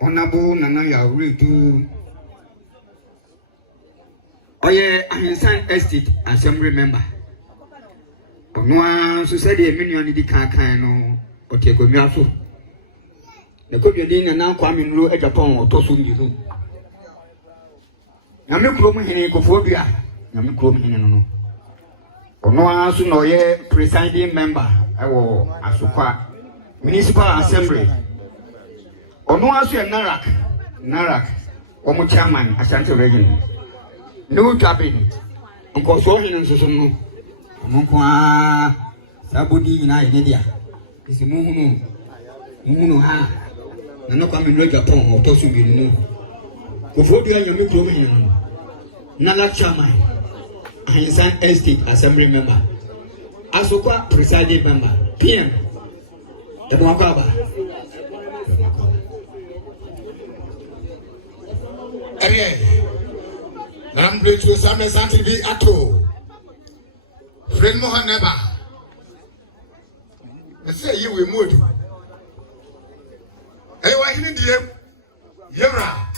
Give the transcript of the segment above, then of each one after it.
Honorable Nana Yauridu Oye Ahinsan Estate Assembly member. Ono society eminion di kan no otekomia so. Ne ko biodi Nana Kwame Nuru e Japan otoso nyiru. Na me kuro mu hene kofo bia, na me kuro mu hene no. Ono aso no ye presiding member ewo Asokwa Municipal Assembly. Ono aso ye Narak omo chairman Ashanti region. No cabin. Unko so hene nso no. Omo kwa sabodi nyina ye dia. Isi muhunu ha. Nana Kwame Nuru Japan otoso nyiru. Kofo bia nyame kuro mu hene no. Nala chairman Ahinsan Estate Assembly member. Asokwa presiding member. PM. The Mwakaba. I'm going to some TV at all. Friend Mohaneba. I say you will move. Hey, why you need you? Yura.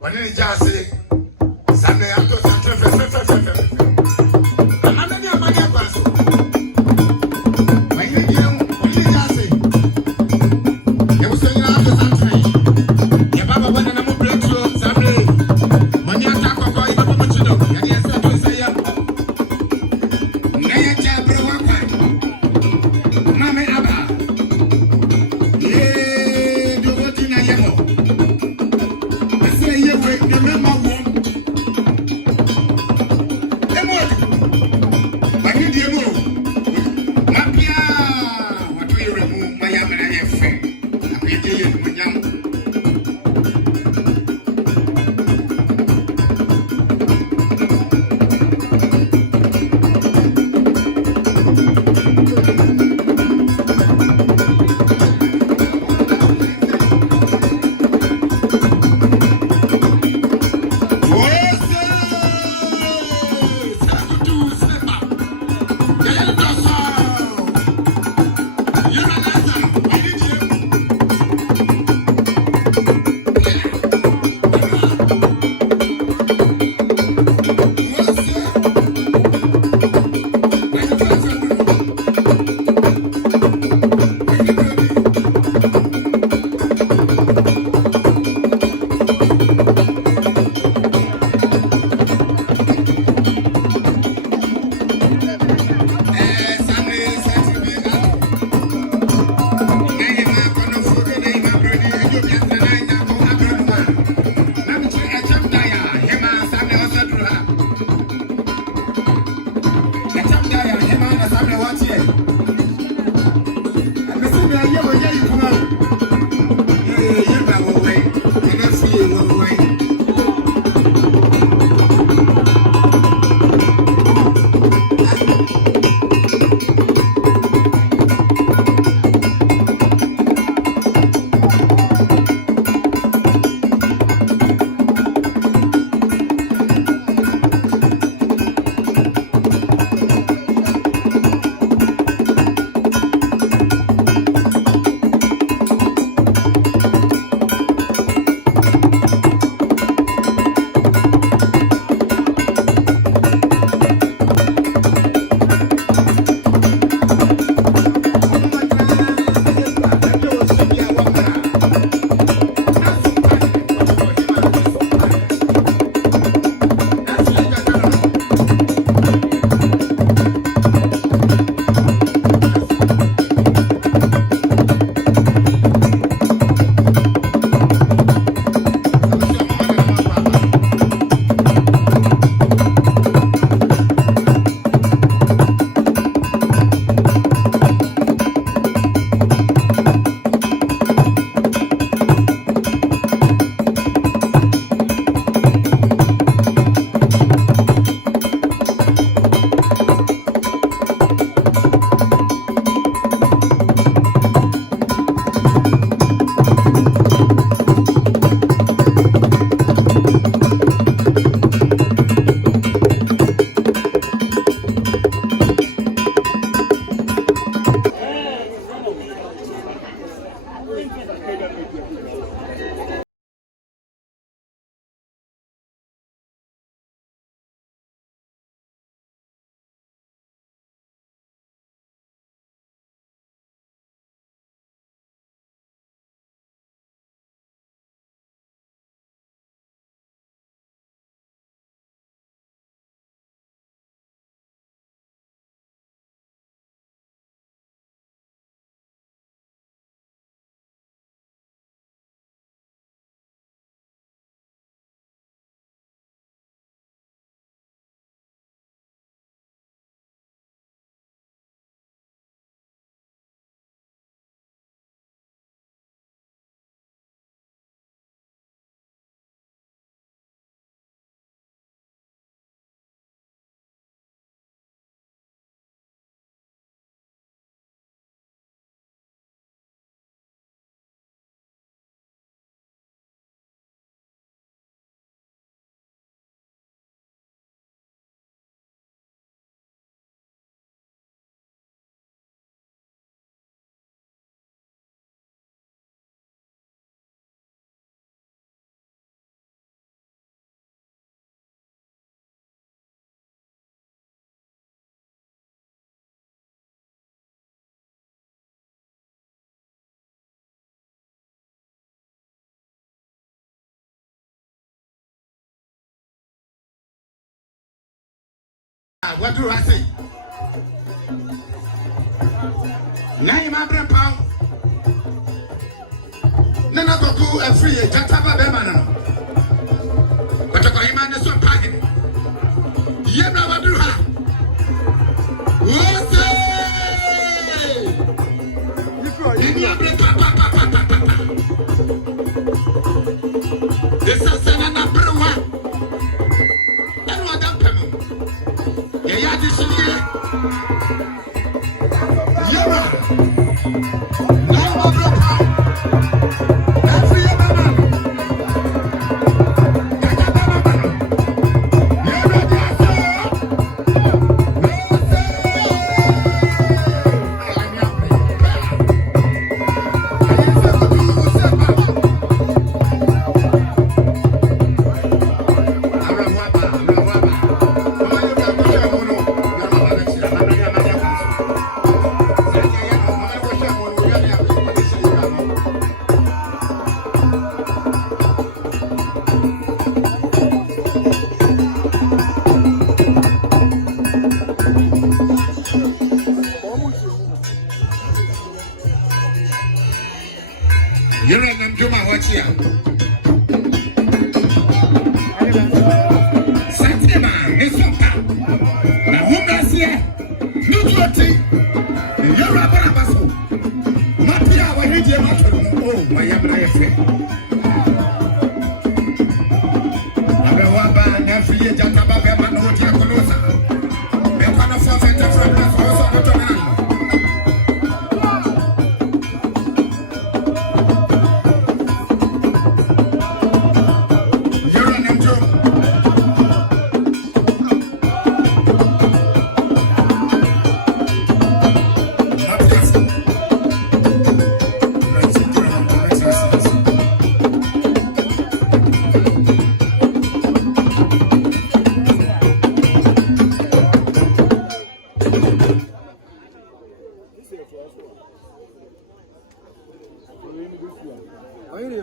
When you just say, Sunday after What do I say? Now you my brother pound. Nana go a free Jataba Bemana. But I call him on some packet. Yabba Badruha. What's this is an number one. And what I'm coming. Yeah, this is here. Yeah.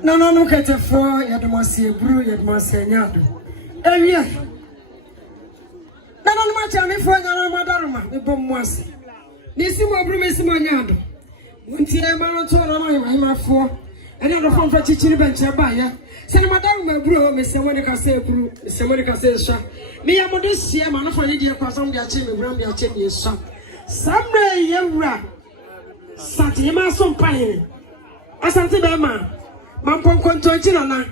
Now I'm No, get a four, you must see a brew, you must say, Yadu. And yet, no matter for your mother, the bomb was. Nissimo Brumissimo Yadu. When Tia Maraton, I'm for another form for teaching venture buyer. Send Madame Brew, Miss Monica say, Brew, Miss Monica says, me, I'm on this year, man, for Lydia Crossing their chimney, brown their chimney, son. Some day, you rat. Satima some pine. Asante Bema. Mampon kontonchina na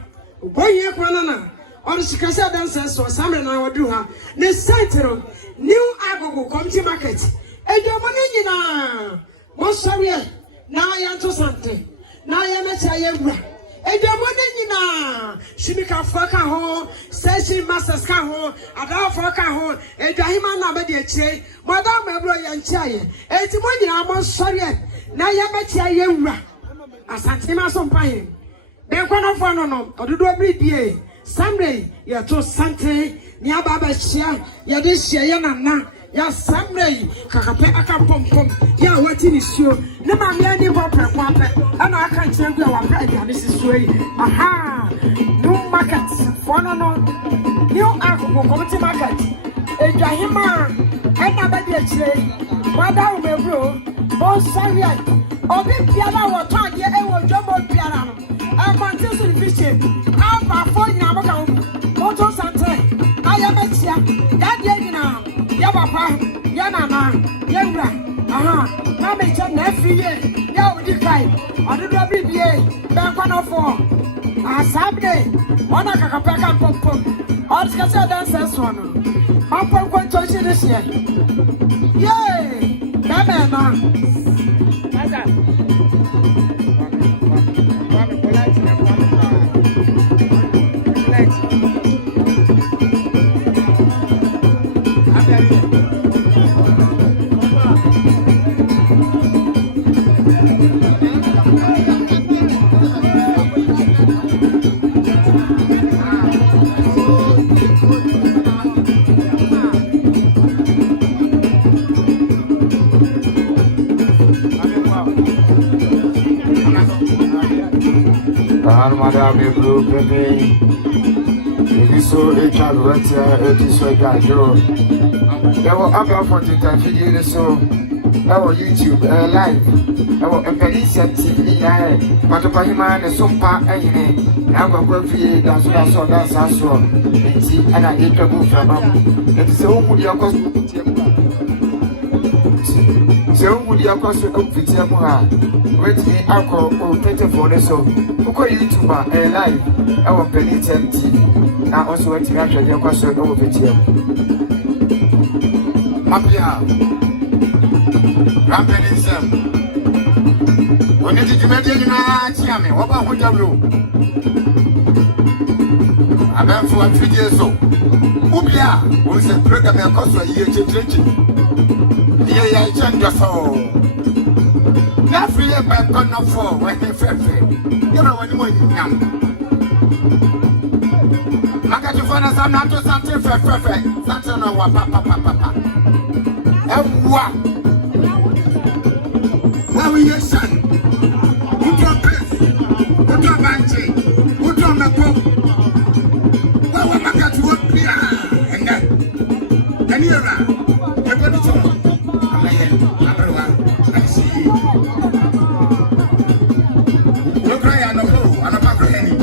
boye kwanana or shikasa dancers so samre na wadu ha ne sentro new agogo community market ejo mo nyina mo sori na ya to sante na ya mecha ya wura ejo mo nyina shimika foka ho session masters ka ho ada foka ho ejo hima na be de chire madam ebro ya nchiaye eti mo nyina mo sori na ya mecha ya wura asante ma so mpaye. Then one of one no, or do every day. Someday, you're too Sante, near Baba Shia, you're this year, na, ya someday, Kakapeka pom pom, ya what in is you. Never any whopper, and I can't tell you our brother, this is way. Aha, new markets, for no, new alcohol, community market. A Jahima, another day, Madame Mebro, oh, sorry, or be piano or time, yeah, I will jump on piano. I'm on this fishing. I'm a phone number. Moto Sante. I am a chia. That Yana. Yabapa. Yanana. Yabra. Aha. Now make your nephew. Now with the guy. I do not be BA. Bank 104. Saturday. One of Kakapeka Pom Pom. All the Scassa dancers one. I'm going to see this year. Yay. Bama. Madame Blue Pepe, so they try to rent this way guy. There were other for the video so our YouTube live. Our Empelisa TV, but the Pahima and some part, and I'm going to that's what I saw. That's also, and I eat a book from him. It's so would your cost. So would your cost to cook with your wait me alcohol or 24 days so. Who call YouTuber live? Our Empelisa TV. Now also went to actually your cost over video. Mapia. Ramping himself. When did you make it in a champion? What about what you I'm going for 3 years old. Ubia was a program that cost a year to teach you. Yeah, I change your soul. Not free by corner for when they fair. You know when you're young. I got to find us not to something fair. Something on what papa. And what? Now we hear son. Who drop this? Who drop Banji? Who drop the book? Well, we're back to work here. And then you're around. You're going to talk. I'm here. Everyone. I see you. Look, I am a fool. I'm a back of any.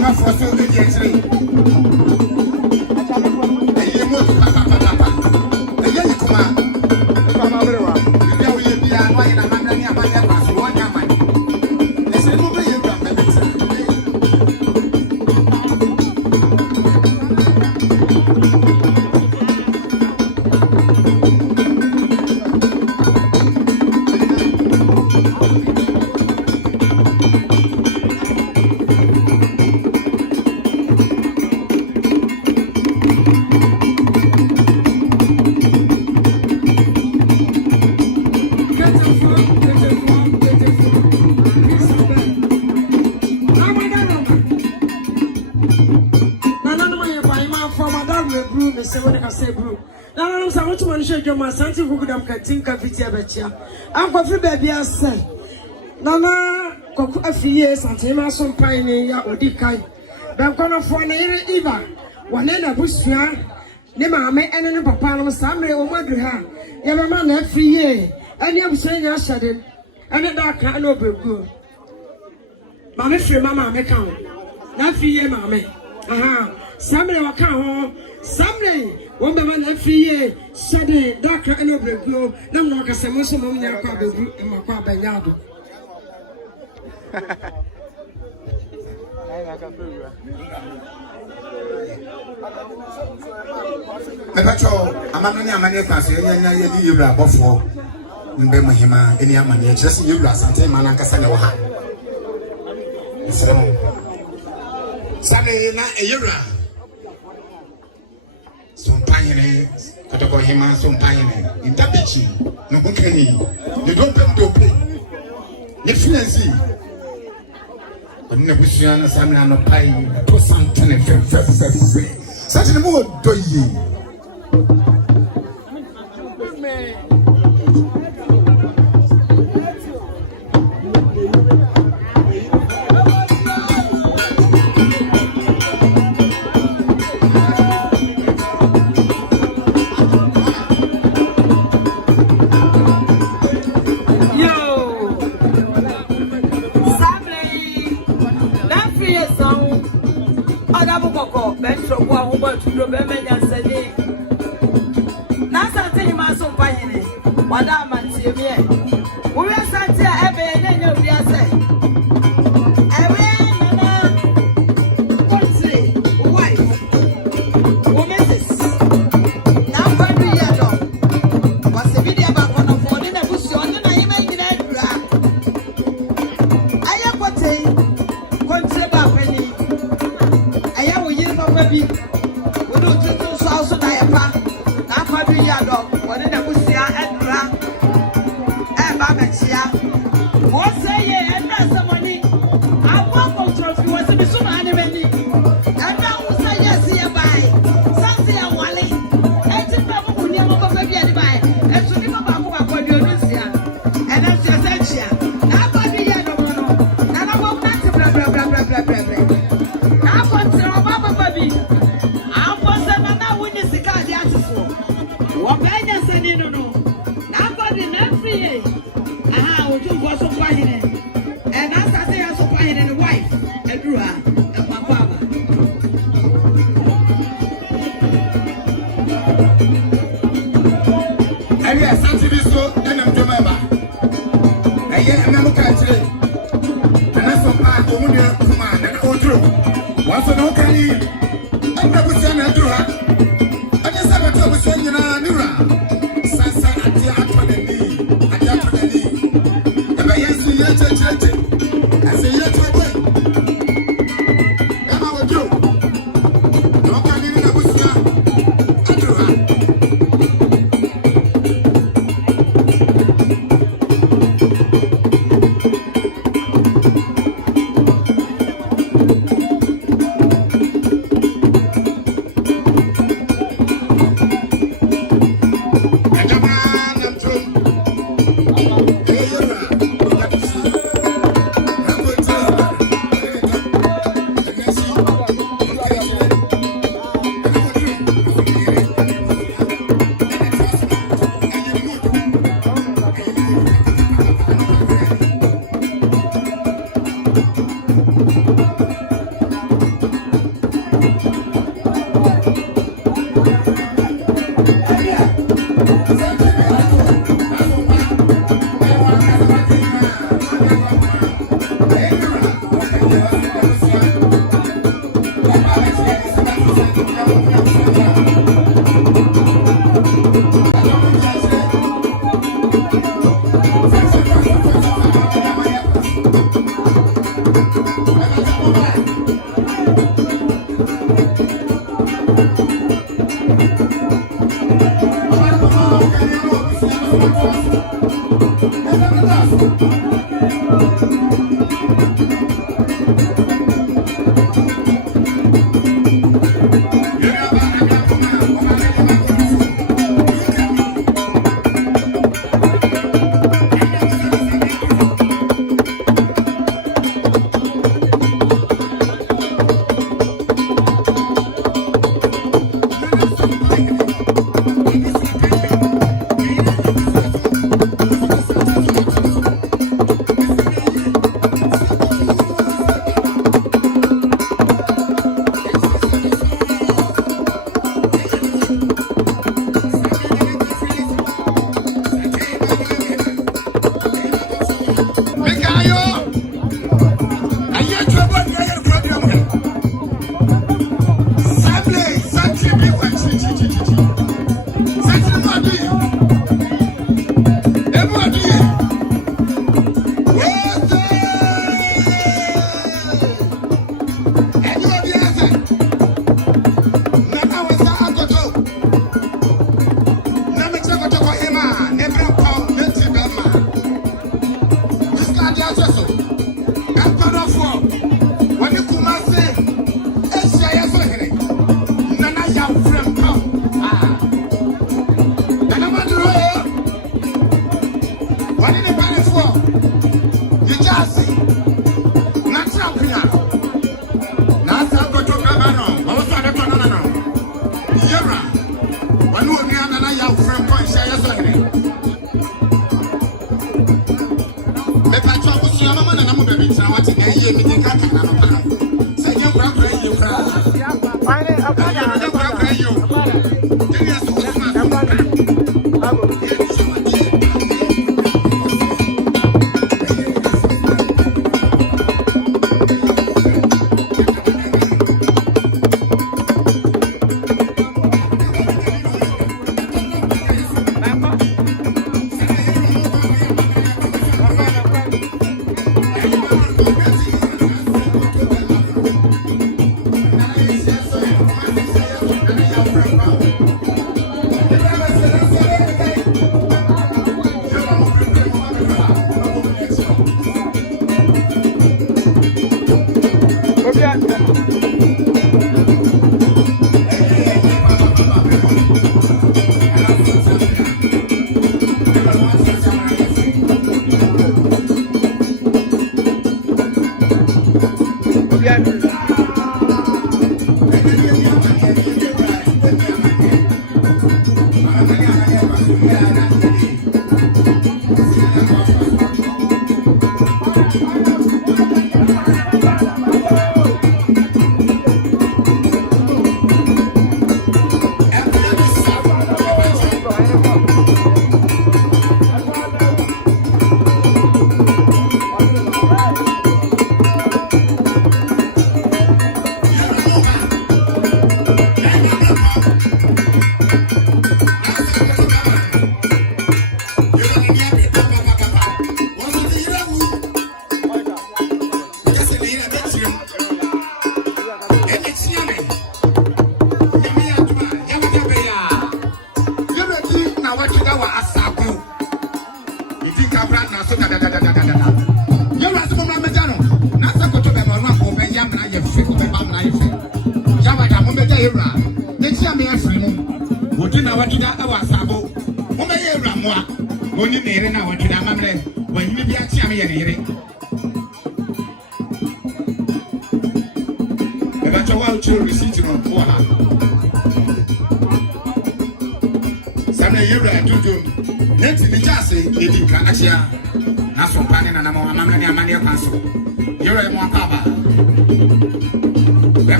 my first agency. A year more, papa. A year come on. You will be a wine and a man and a man. Let's remove your government. Santi Hugudam Katinka Vitia Bechia. I'm for free baby. I say, Nana, Coco, a few years, and Tima some pioneer or Dikai. But gonna for an Eva. One end of Bushia, Nema, me and Papa, Sammy or Madriha. You're a man every year, and you're saying I shut him, and a dark can be good. Mamma free Mamma, me count. Not for ye, Mamma. Aha, Sammy will come home. Someday, one man every year, Sunday, darker and over go, no more can say most of them near Quabe and Maquaba Yado. The patrol, among many Americans, you are before Mbemahima, any Amania, just you are something Manancasanoha. Sunday, not a year. Some pioneer, Katakohima, some pioneer, in Tabichi, no Bunkani, you don't have to pay. The fluency. But Nebusiana Samana Pine, to something and such a more do ye.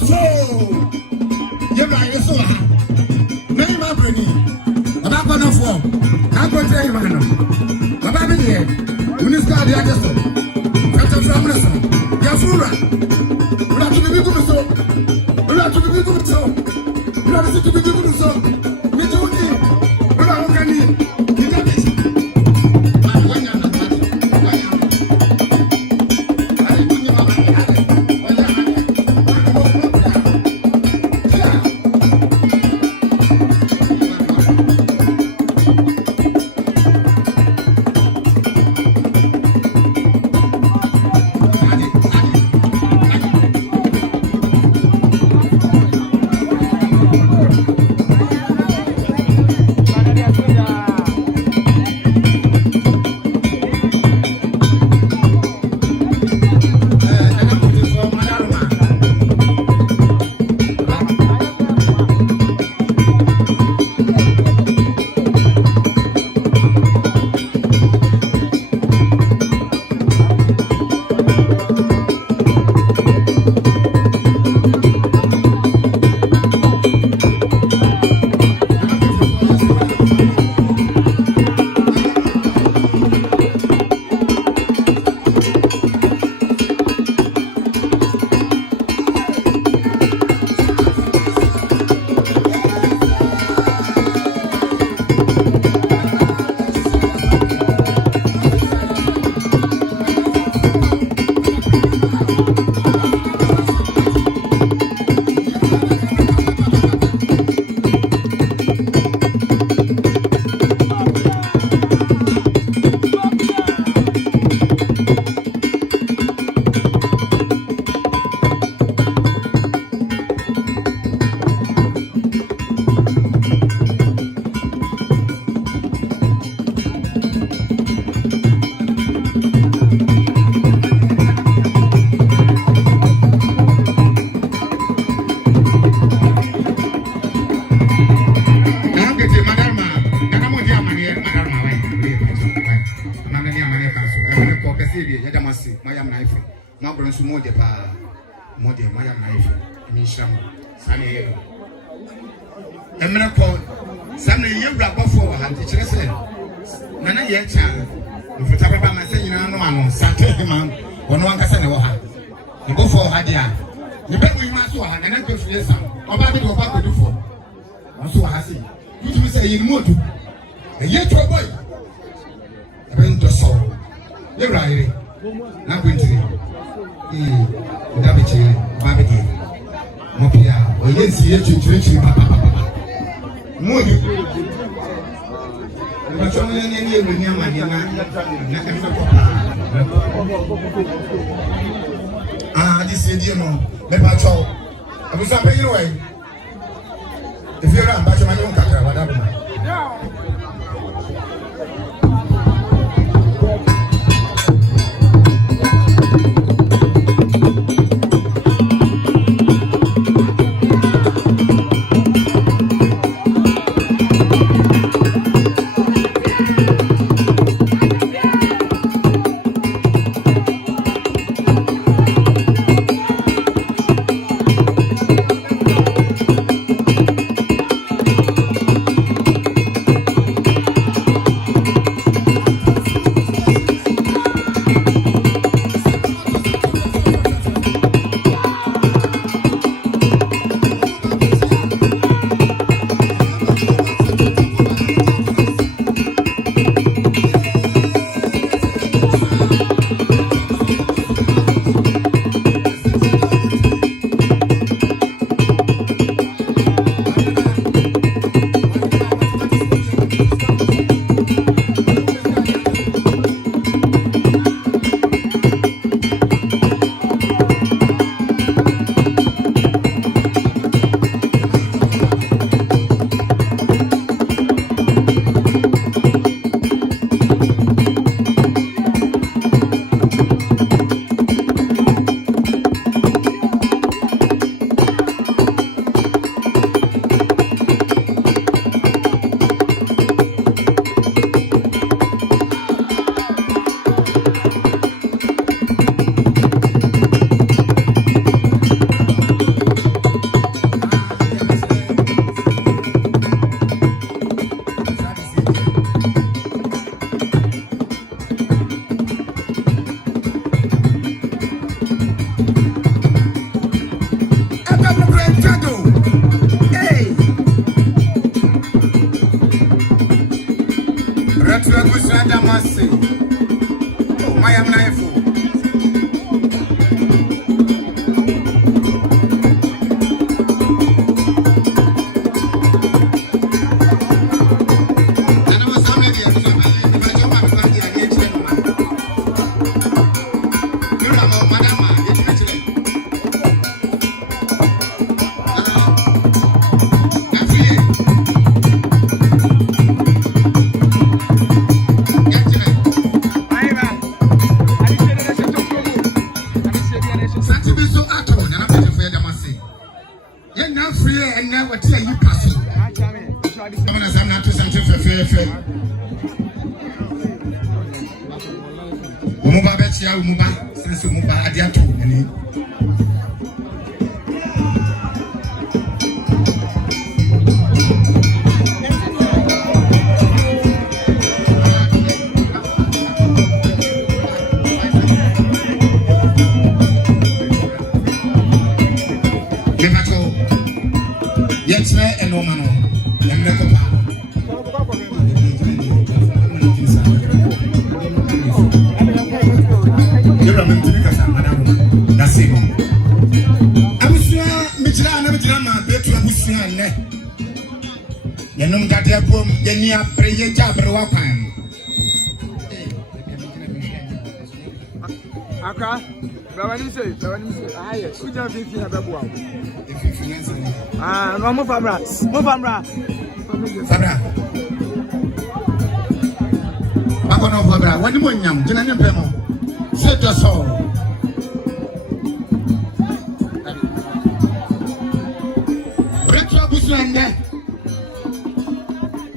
so. You right so ha. Many my brainy. About one of four. I'm going to tell you, man. About me here. When you start the other stuff. That's a family son. You're full. We have to be good so. We have to be good so. We have to be good so. We do it. We have to be good so. This is you know, me patrol. I was up anyway. If you're around, but you might not catch her. say. Why am I fool? Umuba betia umuba sense umuba adiato ani Lebato yetre enomano yamnekopa Yanum gade bom yeni apreye jabre wakwan Aka bawani say aye uja fifi na bebo am no mo famra Fabra Akono Fabra wani mo nyam gina ne pemo se to so Retro busande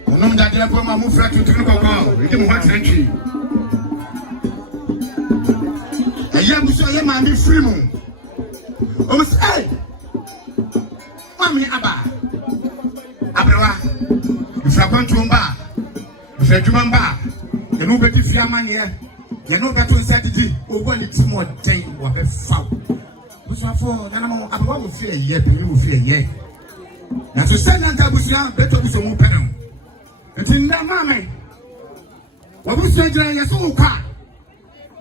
Onum da dia bom amu fra tutu ko ko edi mo hatrenchi Aya buso ye ma mi free mu O say Mami aba Abrewa Ifra kwantumba Ifra jumamba Ye no beti fi amanye ye no beto nsatiti obo ni timo den wo be fa Buso afo nana mo abrewa mo fi eye pe mo fi eye Na so say na ga buso beto buso mu penam Ntinda mame Wabuso jira ye so ka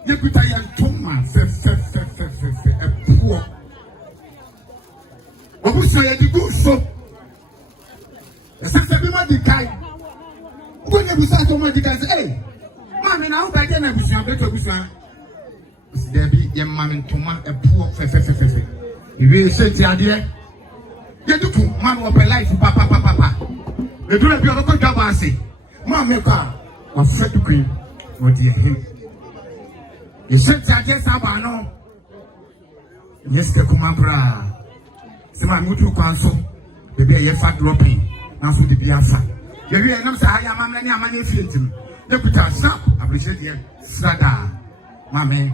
Ye kuta ya toma fe epuo Wabuso ye di guso Sasa bima di kai Ngonya busa to mo di kai eh mame na uba de na busa beto busa Debi ye mame toma epuo fe Iwe se ti ade Ye duku man wo pe life papa Le dule bi oroko jaba ase mame ka wa fe duku wo di him Ye se ti ade saba no Yes ke kuma bra Sema mutu kwanso bebe ye fa dropping na so de biafa ye wi enam sa haya mamla ni amane fientim de kuta snap appreciate ye sada mame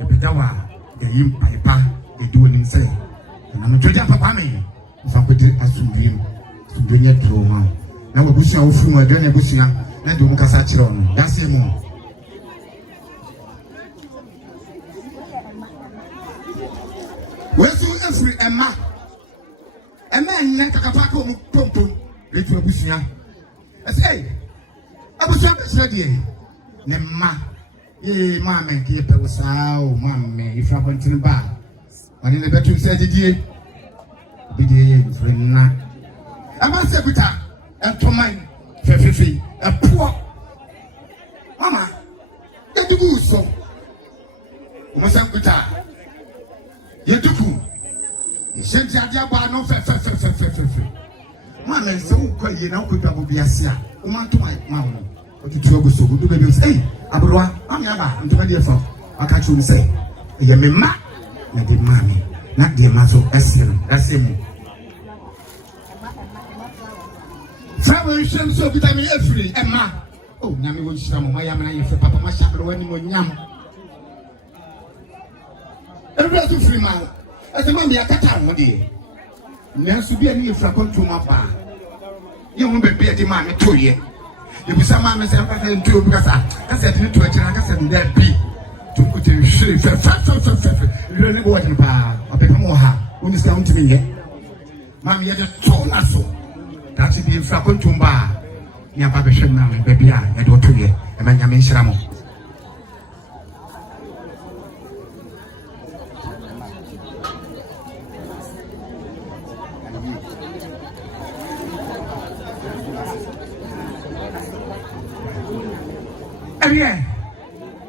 e bedawa de yim paipa de do nim say na me joja papa me fa kwete asumdrim sumdrenye droma na wabusu a ofu ma de na busuya na de mu kasa kire ono dase mu wesu every emma nne takapa ko mu tonton letu abusuya say abusuya be srede ne ma ye mame ki pe wosao mame ifra bontin ba wani ne betu se didie bidie frena ama se kuta entoman fefe epo mama edugu so mo se kuta yeduku Senti adia ba no fe Mama se wo ye na ko dwabo biasia o man to my mama o tutu ogoso go do be say abroa am ya ba nto be fa aka chu ni say ye me ma na de mami na de ma so asem Sabe shem so vitamin A3 emma o nyame wo shira mo ya me na ye fe papa ma sha abroa ni mo nyam Every so free man As a man, be a catcher, dear. Nancy be a new fracon to my bar. You won't be a demand 2 years. You be some man and two because I said to a child, I said, there be to put in shrift. You really go in bar or become more when it's down to me yet. Mammy, yet a tall lasso. That should be a fracon to bar. ni aba behwe na baby a e do to ye e ma nyame nhira mo Ariye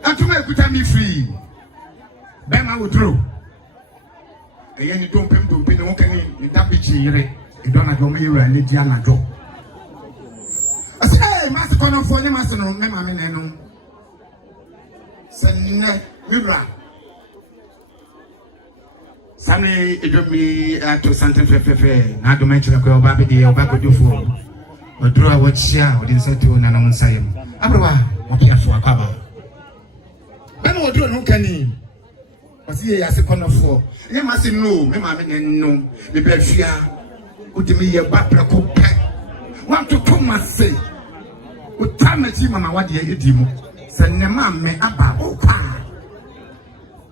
atuma ekuta mi free bema wodro eye ni dompem dompe ne wokani ni dabichi yire idona do me yira le dia na do ase mas kono fo nyama se no me ma me no sanne mira sane edomi ato santen fefe na do me chira ko oba be de oba ko dofo odro a wochia odin setu na no nsayem abroba opiafo akaba bema odro no kani Parce que y a ce qu'on a fait. Il y a massé nous, même avec nous, les belles filles, ou de me y a pas préoccupé. Want to come massé. Ou t'as dit maman what you dit moi. Ça n'est pas mais aba ou pas.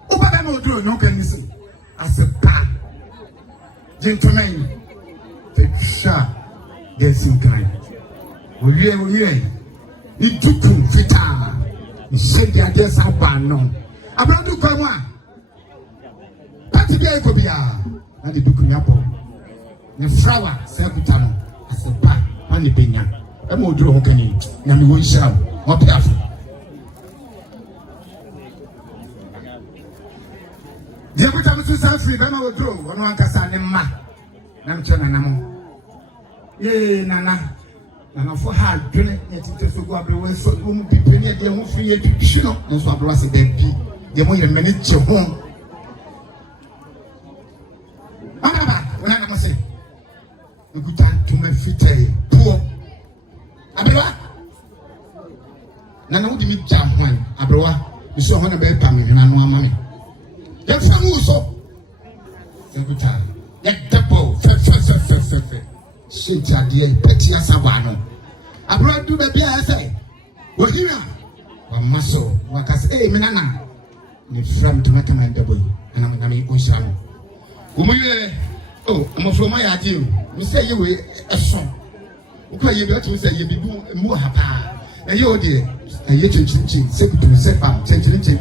Ou pas même au dos non qu'elle ici. À ce pas. Gentlemen, c'est ça. Yes in kind. Oui. Il tout fita. Il sait bien des abats non. Abandon tout comme moi. Pati bia ekobia na de dukumi apo ne frawa se kutano asepa ani benya e mo duro ho kani na me won shira mo piafo dia kutamo so sa free be ma wo duro wono ankasa ne ma na mche na namo nana fo ha dwene ne tinte so go abre wo so mo pipe ne de ho free e twitwi no no so abre wa se de bi de mo ye mani che ho when I say, you could turn to my feet, poor. Abra Nana would meet jam one, Abra, you saw one of the family and I know money. That's some also. You could tell. Let the bow, sit at the petty Savano. Abra do the beer, I say. Well, here, one muscle, what I say, Manana. You from to recommend the boy, and I'm going to Usam. Oh, I'm from my idea. You say you were a song. Okay, you got to say you be more happy. And you dear, and you change, say to set up, change. Then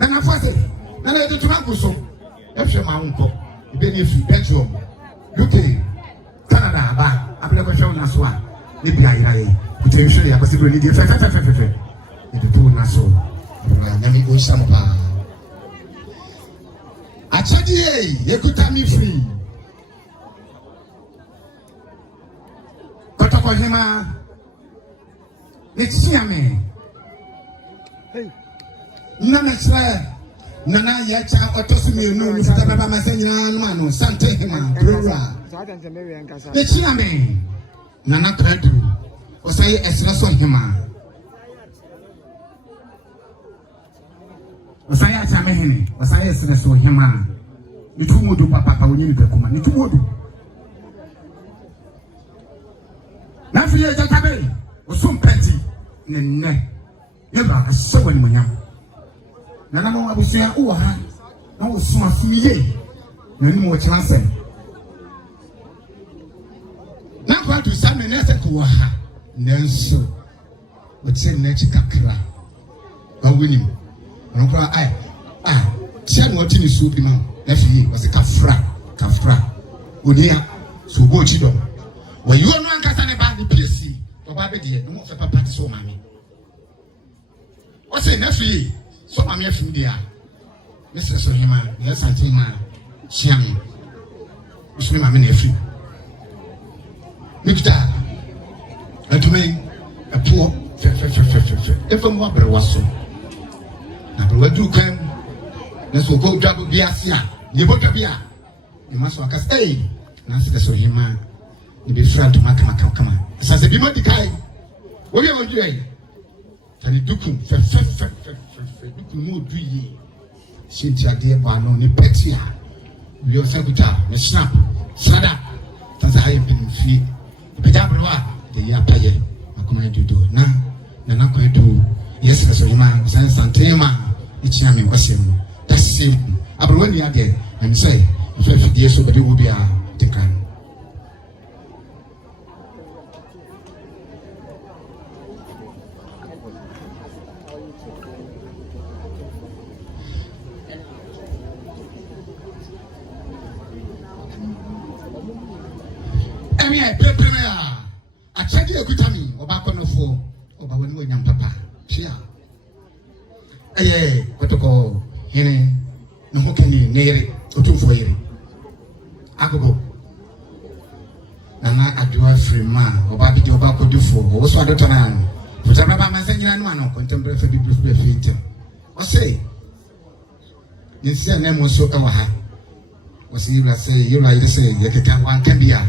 I was it. Then I did to Uncle so. After my uncle, you been in your bedroom. UK, Canada, I've never shown us one. Maybe I potentially I was really different. If you do not so, let me go somewhere. I told you could tell me free. But for him, it's me. Nana yacha otosumi no ni fata baba masenya no sante hima brora. It's me. Nana kredu. Osai esra so hima. Osai acha mehini. Osai esra so hima. Ni tumudu papa onyi bekuma. Ni tumudu. Na fiye jatabe. Osum penti. Nenne. Yeba asewe ni munyam. Nana mo abusia uwa ha. Na osum afumiye. Na ni mo chance. Na kwa tu same nese ko ha. Nenso. Otse nechi kakra. Ba wini. No kwa ai. Tia no tini su bi ma. Na fiye wase kafra. Onia so go chido. Wa you no ankasa ne ba di PC. Oba be de no mo fe papa ti so mami. Wase na fiye so mami afim dia. Mr. Sohima, yes I think ma chiam. Usme mami na afim. Mikita. Atume a poor if I'm what was so. Na bro do kan. Let's go double biasia. You bota bia. You must work as hey. Na se Sohima. You be friend to makama. Sa se bi mo dikai. Wo ye wo due. Tani dukum dukum mo duyi. Sintia de ba no ni petia. We o sakuta, me snap. Sada. Tanza haye bin fi. Pejabroa de ya paye. Akoma do na ko do. Yes so hima santema. Ichina me kwasem. That's it. Abro ni ade. I'm say, if you so body will be a decan. Emi prepare a check your kutami oba kono fo oba woni wo nyam papa sia aye kotoko hene no hokeni nere otumfo yere agogo nana adwa frima oba bi de oba kodufo wo so adoto na an futa baba man sanyina no ano contemporary fe bi fe finte o say nsia na mo so ka wa ha o say you say yekeka wan kan bia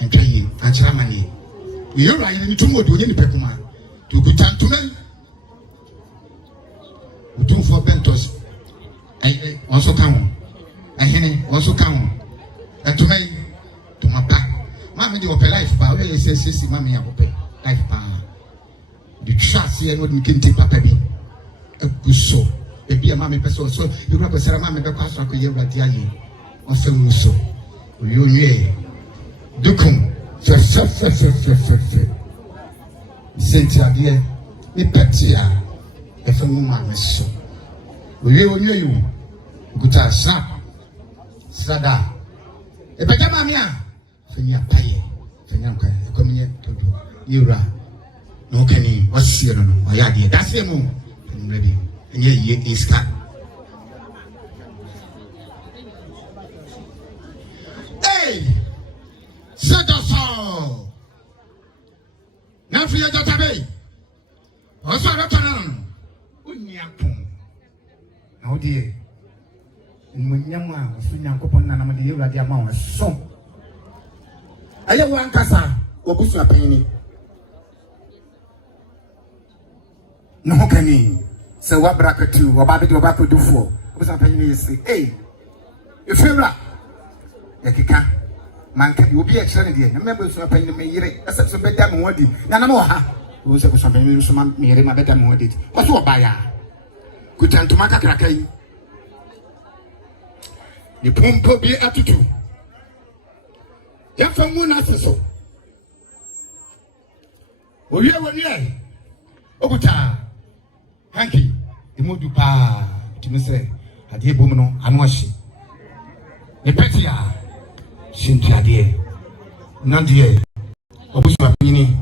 antwa yi anchira mani you right ni tumo do ni pekuma to kutantuna utumfo bentos ai onso kan ahene onso kan atumai to mapa mama de open life pa we say mama ya open life pa the trust here no kinte papa bi akuso ebi mama person so you go say mama be kwaso ko ye wradi aye o se muso oyoye dukum fe senti adie ni petia e fe mu mama so oyoye you guta snap sada e beja mama ya fenya paye fenya nka e komiye todo yura no kani wasiero no ayade dase mu ready enye ye iska hey sedoso na fiya jotabe oso rotanan unyampon na odie munyama sunyankopon na namade yewrade ama wo so aye wankasa obusu apeni no hokani se wabrakatu wababe wabakudufo obusu apeni yesi eh efewra yakika manka bi obi e kire ne de na membe su apeni me yire asa so beda me wodi na na mo ha wo se busu apeni so ma me yire ma beda me wodi ko so obaya kutantuma kakraka yi ni pompo bi atutu ya famu na seso owie okuta hanki imodu pa timise ade bom no anu ahye ne petia shinti ade nandie obusu apini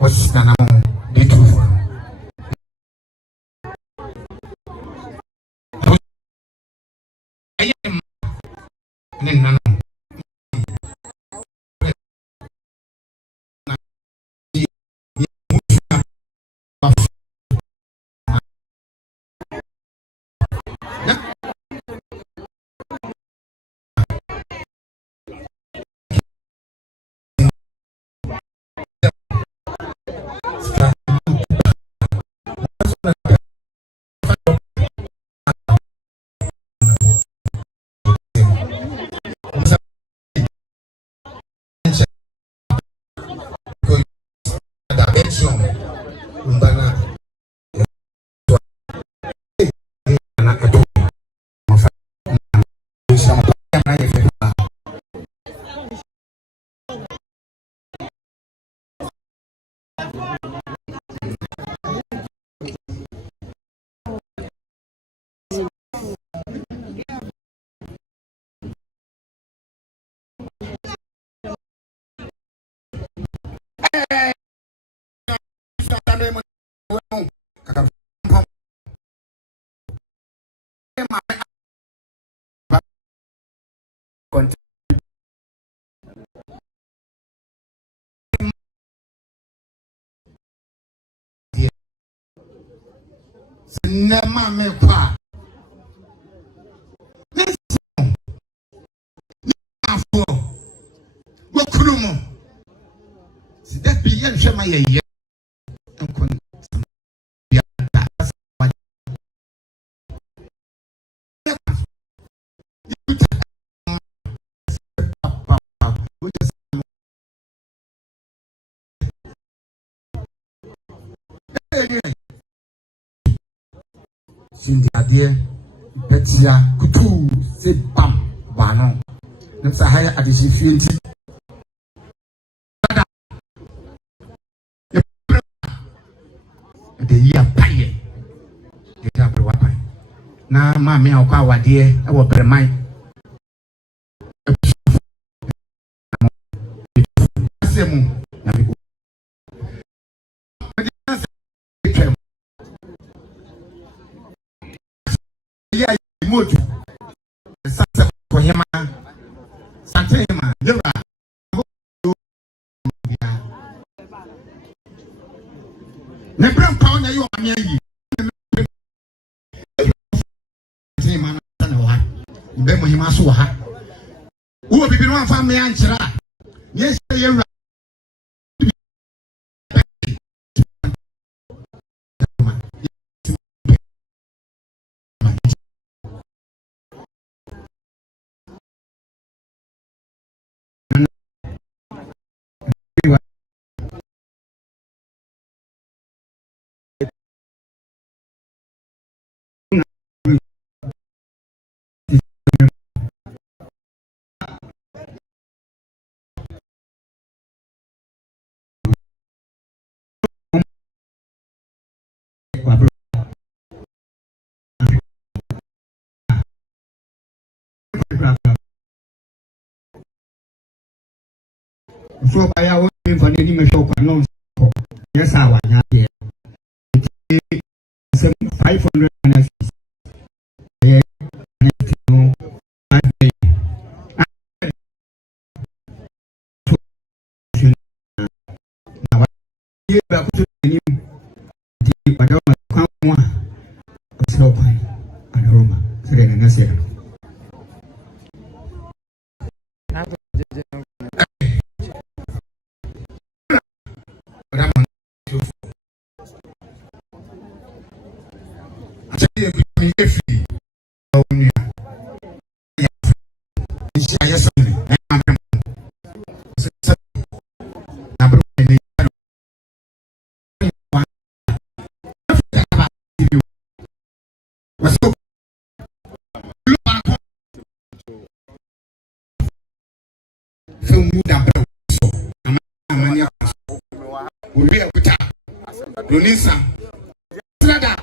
wasina na mo betufu ne nana Nema me kwa afo bokurumo si that be yen hwema ye enkon ya da Sindi adie betia kutu se bam bano nemsa haya adisi fienti the year pie. The table weapon. Now, mammy, I'll call what dear, I will bear mine. Who be one family answer? Yes, you're right. So by our own for the image of unknown. Yes, I want here. 500 Lunisa, Strada,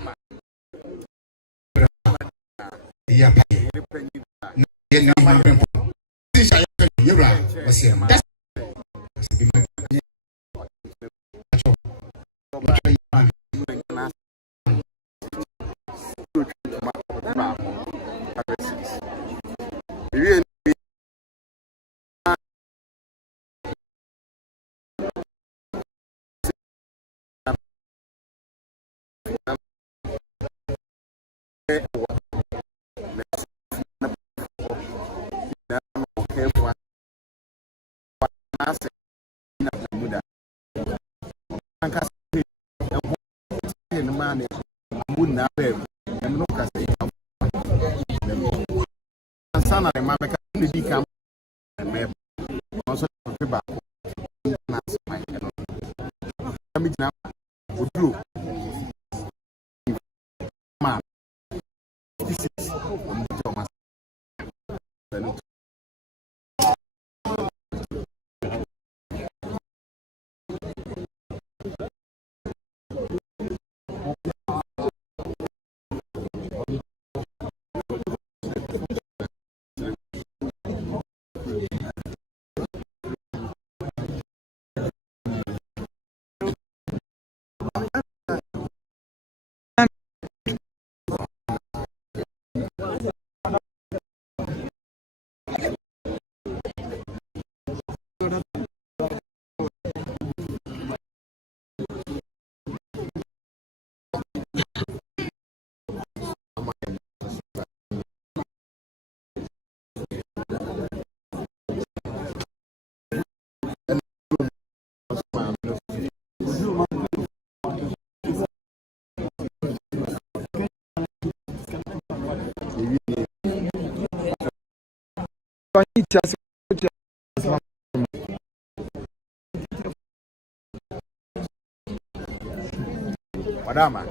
Madama,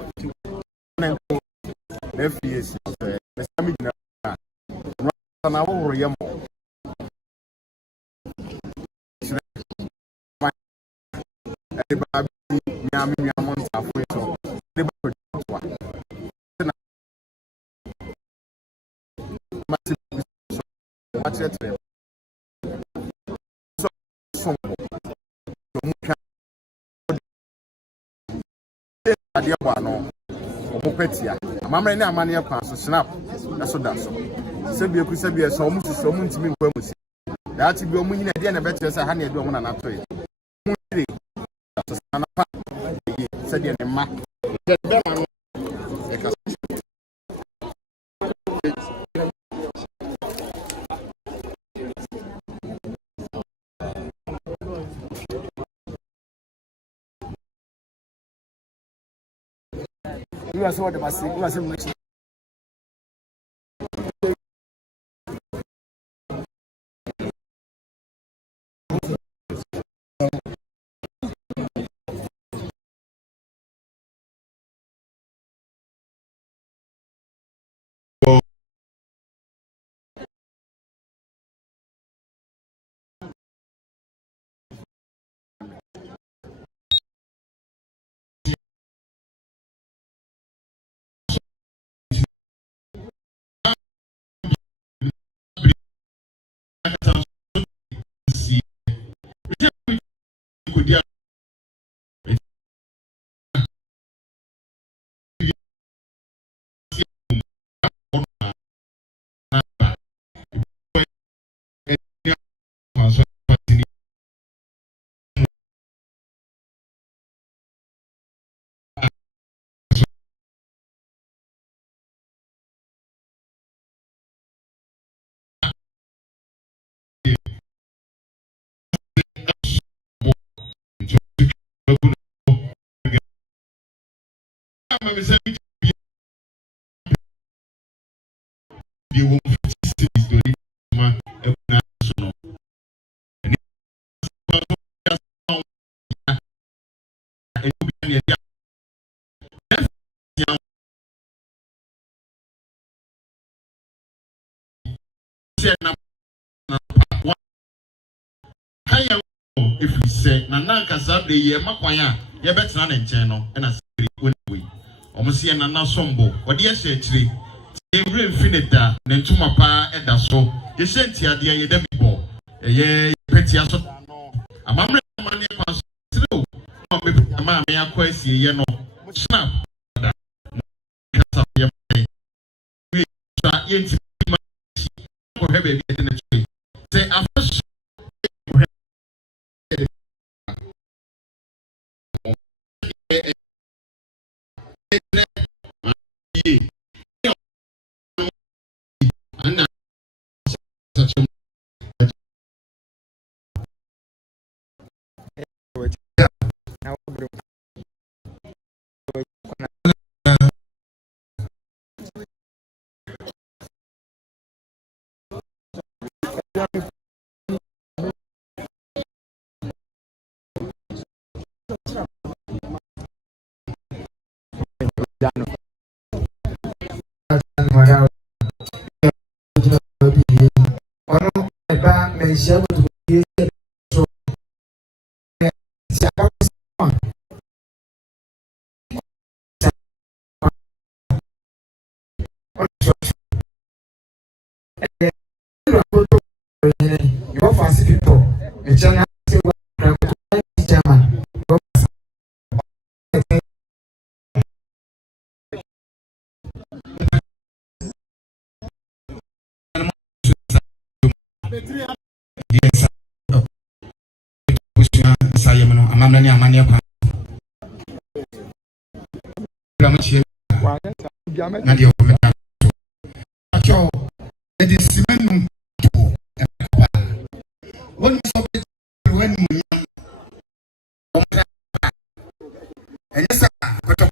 FPS, the Sami na wo yɛ mo ɛde ba bi nyame nyamo nsafo so de wakyerɛkyerɛ so som mu twa adeɛ bɔ ano ɔmo pɛtia amammerɛ ne amanneɛ kwan so snap ɛso da so sɛbie ku sɛbie sɛ ɔmo susu ɔmo ntumi nkɔ mu si daate bi ɔmo nyina deɛ na ɛbɛkyerɛ sɛ ha ne ɛde ɔmo na natoe ɔmo yire so sana pa sɛdeɛ ne mma bɛma no ɛka you are so the basi you are so much if we say Nana Casab, the year Makwaya, Yabetana and Channel, and a way. Almost see Nana Sombo, or the tree. Every infinita, Nentumapa, and that's so. You sent here, dear Yedemibo, a year petty asso. A mamma money pass through. A mamma, may I quite see, you know, snap. Say, after you fancy people, the channel German. Yes, Sayamano, Amamani, Amania. Nadia, it is Simon. When yes, but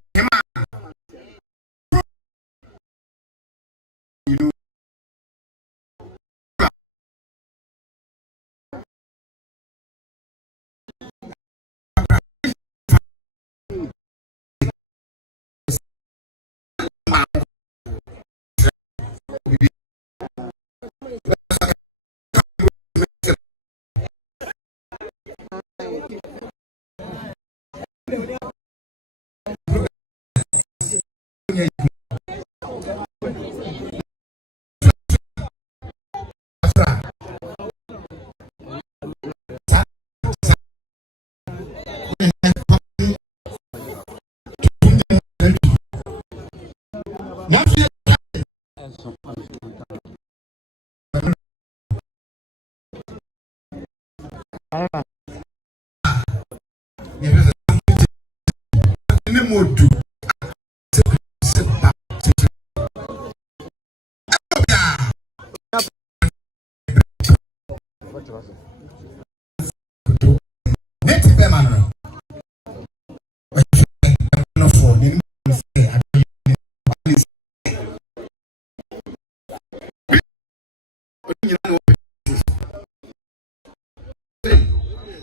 Next man. No for the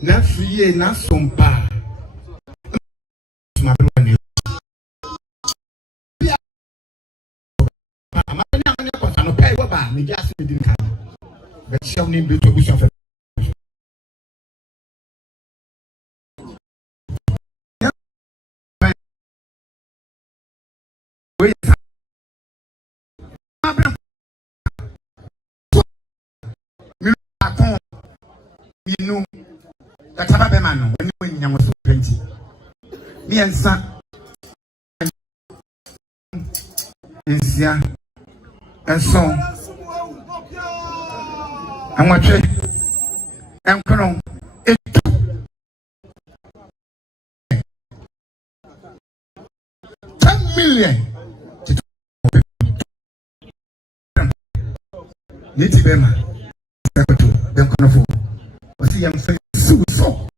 na free na sompa ma bro ni ama ni amane ko sa no pay wo ba me just me din kan be chew ni be to bush of Minu kataba be man no woni nyam so 20 mi ensa ensia enso anwatwe enkono etu 10 million niti be man sekoto be kono fo si yam fe so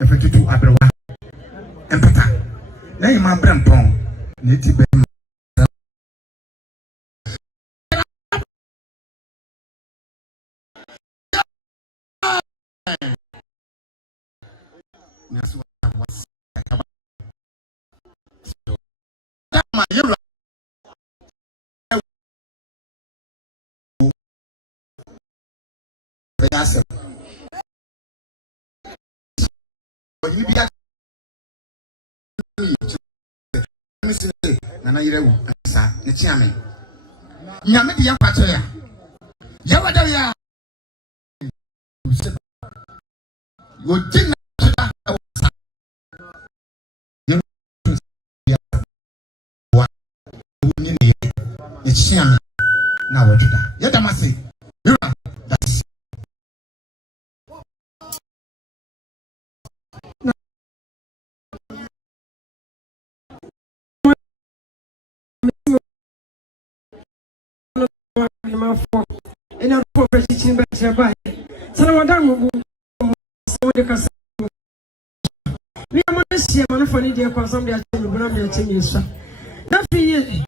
efetu tu abrewa empata na yima brempon ne ti be na so was so ma yura yes you be at me say na yirewu sa ne chiame nyame de yakwato ya yawada ya wodin na wa ni ne chiame na wojuda yadamase yura and I'm for teaching better by. So, what I'm so the Casa. We are Malaysia, man, for India, because somebody has to run your team. Nothing.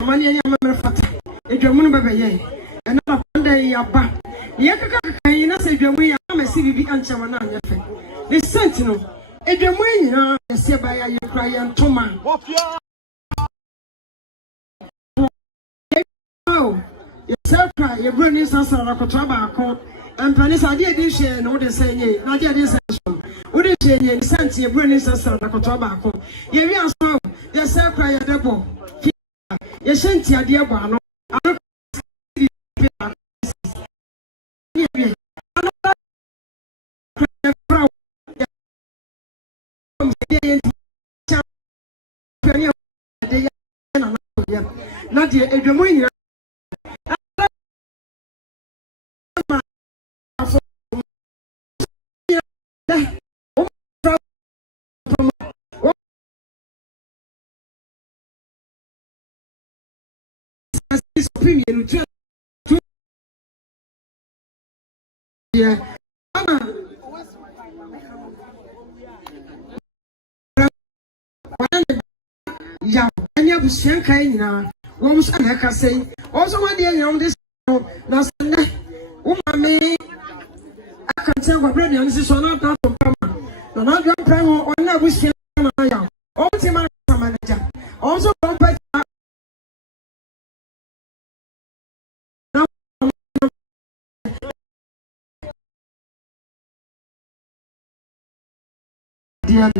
Money, I'm a fat. If you're money, baby, and not one day you're back. Yakaka, you know, say, we are a CBB and Chaman. The sentinel. If you're winning, you say by your cry and Toma. Oh, yourself cry, your brain is answer like a trouble. And Panis, I did share and what they say, not yet this session. What is saying, sense your brain is answer like a trouble. You are so, yourself cry at the ball. Yes, dear Bano. Not yet, if you're winning. Yeah. Yeah, and you have seen kind now. One was like I say, also one day on this now Sunday. Oh, mammy, I can tell what ready on this one out of Pama. No, not your prime or not with him. Also, my manager. Also, compared dear.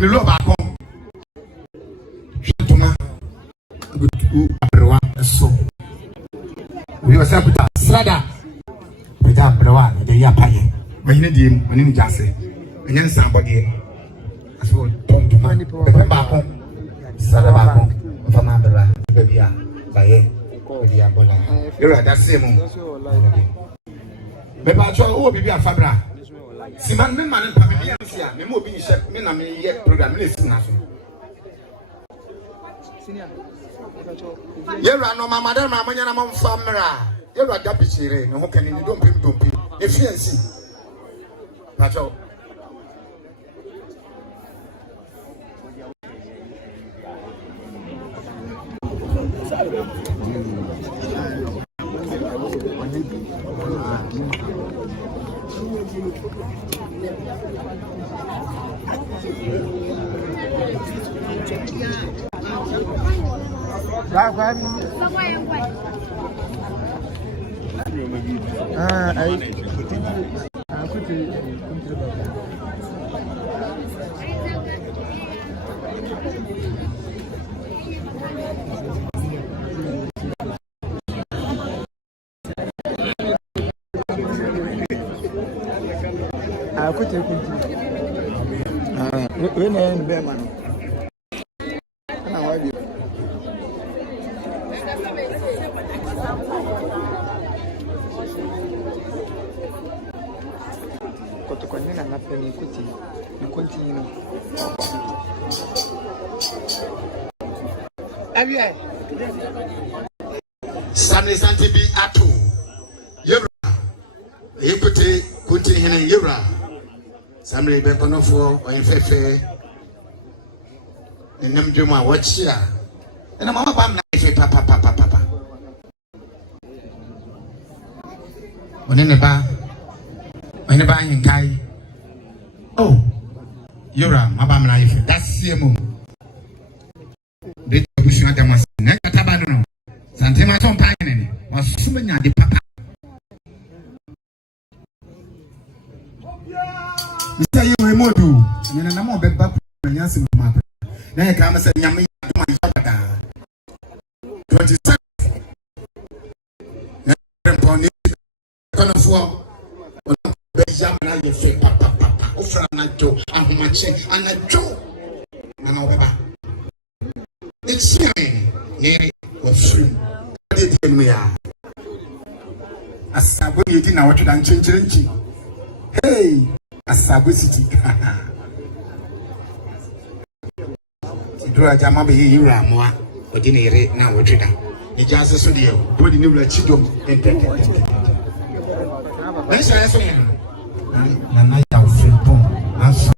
Me lo back home. Shutuma. Abrewa so. We was up with Strada. We got Abrewa, the Yapaye. But you need when you just say, and then somebody. I saw Tom to money back home. Strada back home. From Abrewa, baby, by with the Abola. You're right, that's the same. But I told you, baby, a Fabra. Siman me man pa me bia me mo bi chef me na me ye program me si na so ye ra no mama da ma nya na mo famra ye ra da pichire no ho kan ni dompi e fiansi pacho Sunday Santi be atu. Yura. Yepute kunti hene yura. Samre be kono for o enfefe. Nenem djuma wachia. Ena mama bam na efe papa. Onene ba hinkai. Oh. Yura mabam na efe. That's CMO. De bushi adamas. Na katabano no. Santema ton paine wasumenya de papa isa yewe modu nena na mo beba ku nyansi mama na e ka ma se nyame adoma yabada 27 na remponi kono fo ona be jamana ye fe papa ofra na jo ahomache anajo na na obeba it's ye wafri ade me ya asabo yedi na wotwa nchenchenchi hey asabo city idura jama be yira moa odi ne yire na wotwa ni jase so de body ne wura chidom entente na sha so na ya wafri pon anso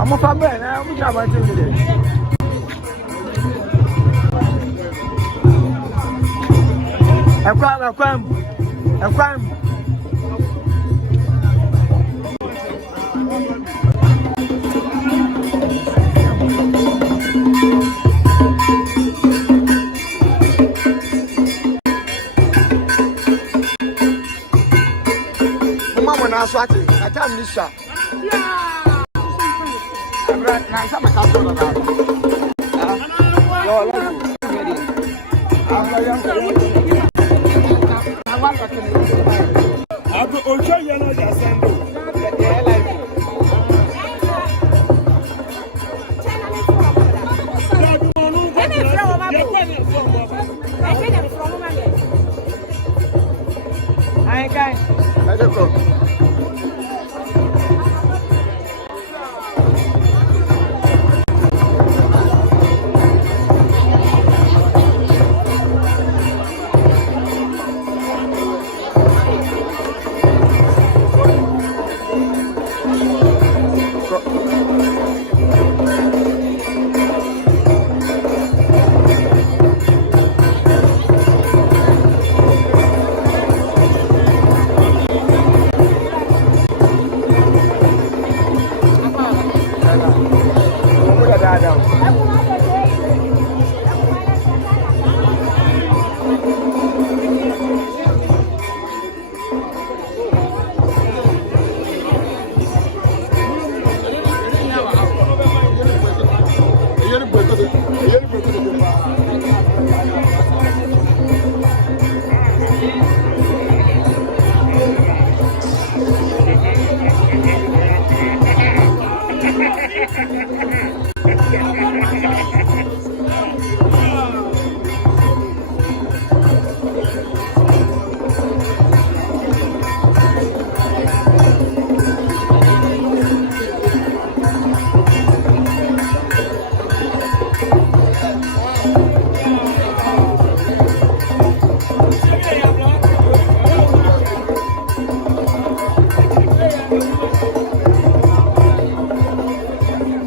I'm a fan, I'm a crime. Mama na swati, I can't miss her. Yeah.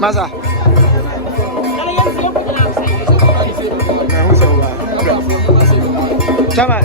Masa. Chama.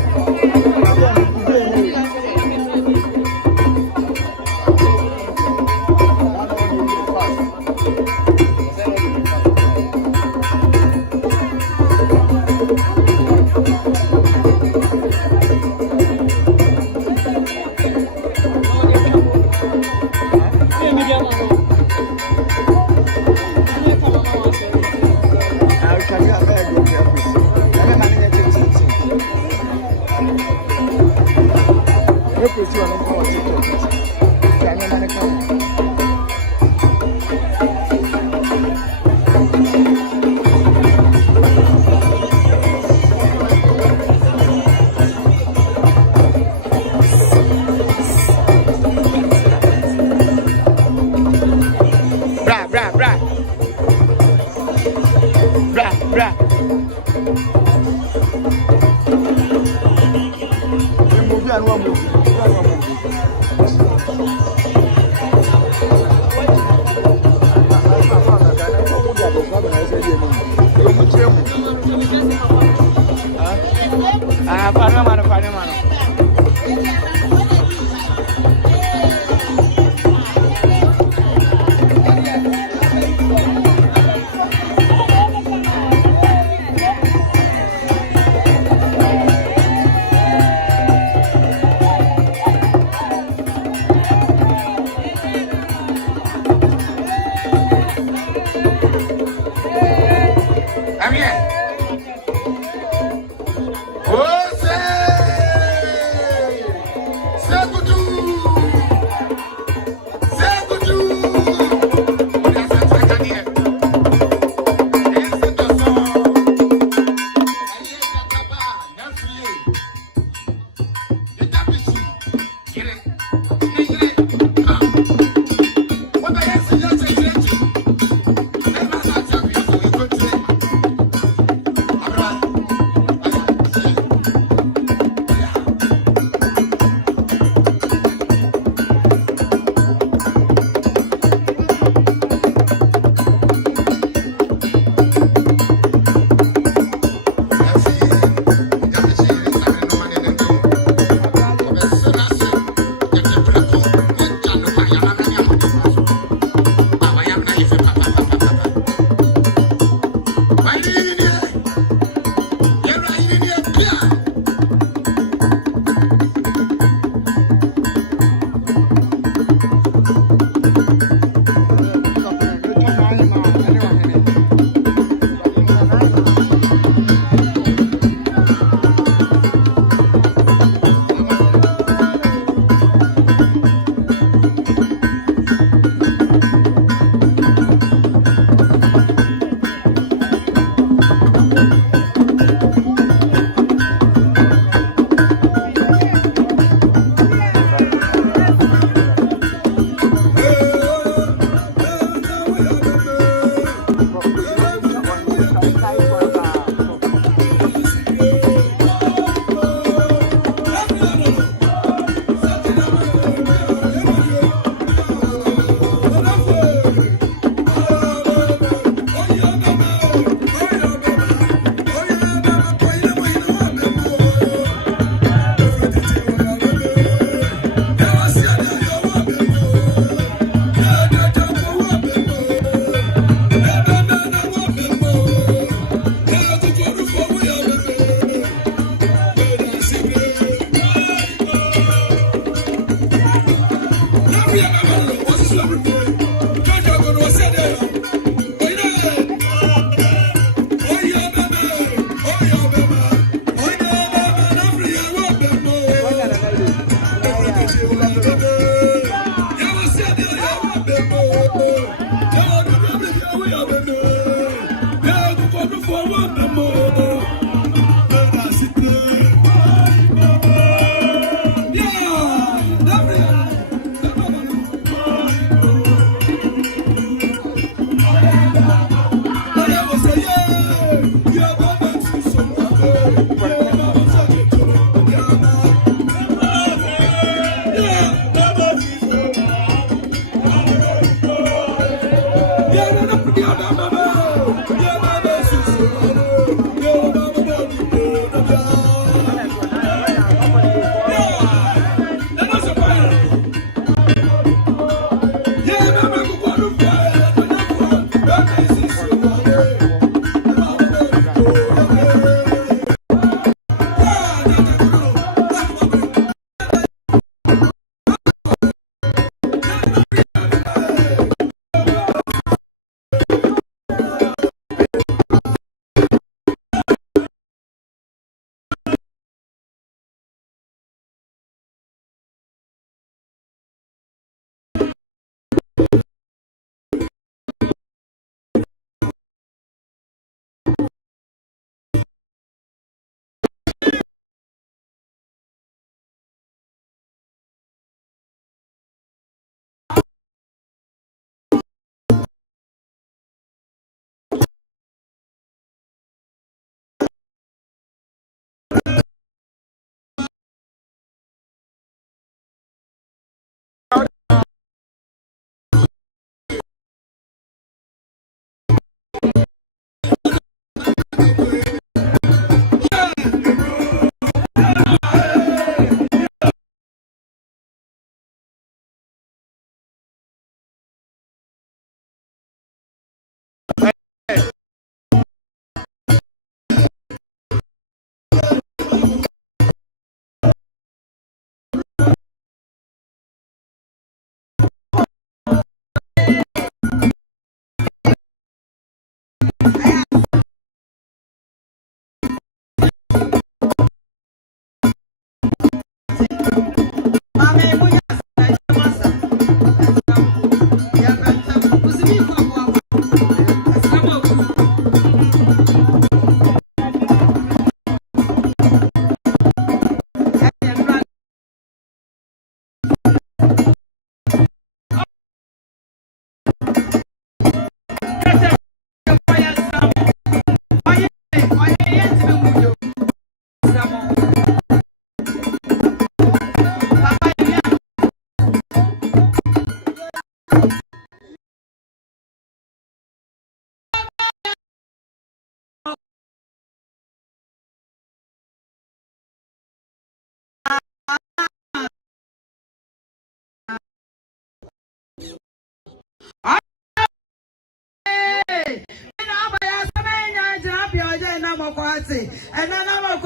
And I'm a